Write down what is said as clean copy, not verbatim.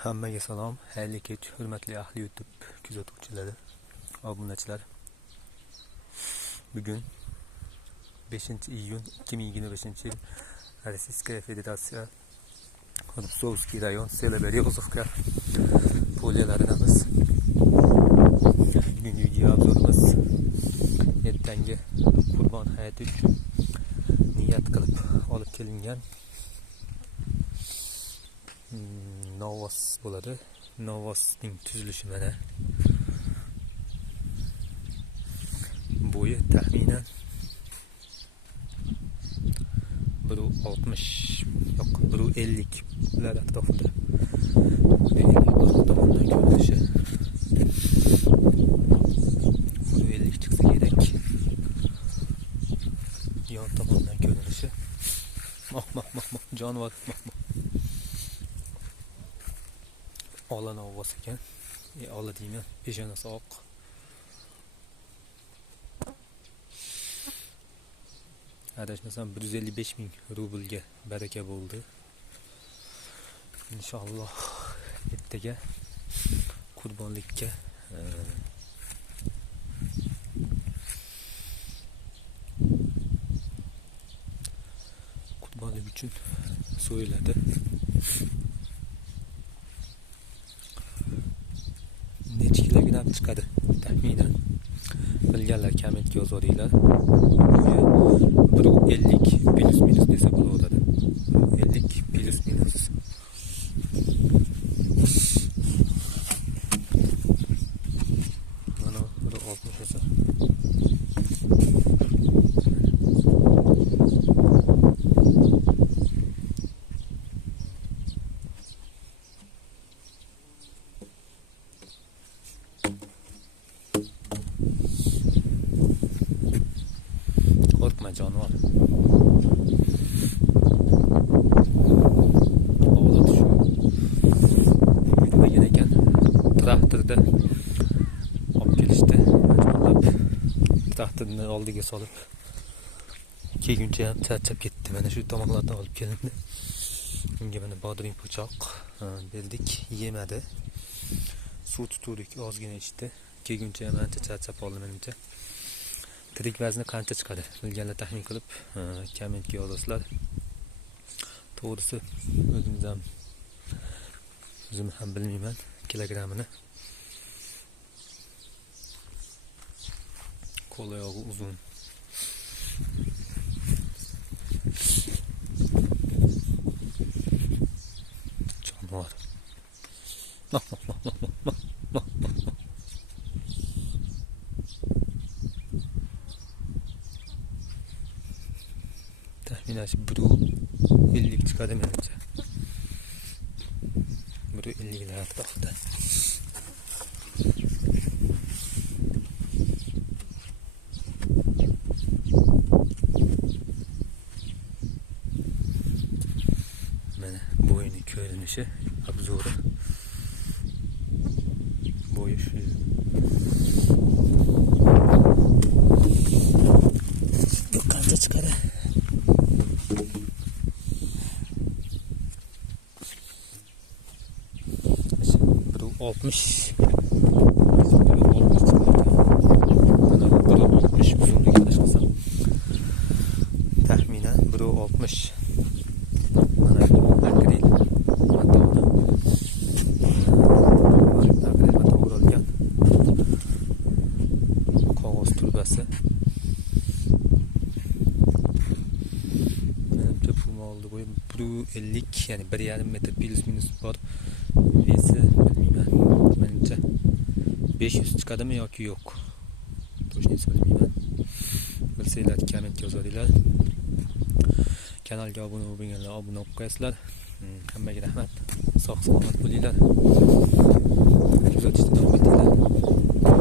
Hammaga salom, xayrli kech, hurmatli ahli YouTube kuzatuvchilari, obunachilar. Bugun 5-iyun 2025-yil Rossiya Federatsiya Rubsovskiy rayon Selaberyozovka polyalarimiz. Bugungi video obzorimiz ertangi Qurbon hayiti uchun niyat qilib olib kelingan novvos bo'ladi. Novvosning tuzilishi mana. Bo'yi taxminan 1.60 yo'q 1.50 ular atrofida. Tomondan ko'rinishi 1.50 chiqsa kerak. Yon tomondan ko'rinishi jonivor ola novvos ekan. Ola deyman, peshonasi oq. Adashmasam 155 ming rublga baraka bo'ldi. Inshaalloh ertaga qurbonlikka qurbonlik uchun so'yiladi. Necha kilogramm chiqadi taxminan bilganlar kommentga yozinglar. 1.50 plus minus desa bo'laveradi. 50 plus minus. Mana 1.60 esa. Korkma canvar. Havada düşüyor. Yürümeyen ekan. Traktorda olib kelishdi. Majburlab traktorni oldiga solib kelguncha ham charchab ketdi. Mana shu tomonlardan olib kelindi. Unga mana bodring po'choq berdik, yemadi. Suv tutuvdik, ozgina ichdi. Kelguncha ham ancha charchab qoldi menimcha. Tirik vazni qancha chiqadi? Bilganlar taxmin qilib kommentga yozasizlar. To'g'risi o'zim ham bilmayman kilogrammini. Qo'l oyog'i uzun. Jonivor. Taxminan 1.50 chiqadi menimcha. 1.50 lar atrofida. Mana bo'yini ko'rinishi, obzori. Bo'yi shu. Qancha chiqadi? 60 uzunligi adashmasam taxminan 1.60 mana akril matoni o'ralgan qog'oz turbasi. Menimcha bu molni bo'yi 1.50 ya'ni 1.5 metr plus minus bor. Esi bilmayman. Menimcha 500 chiqadimi yoki yo'q. To'g'risini bilmayman. Bilsanglar kommentga yozinglar. Kanalga obuna bo'lganlar obuna bo'lib qo'yasizlar. Hammaga rahmat. Sog' salomat bo'linglar. Kuzatishda davom etinglar.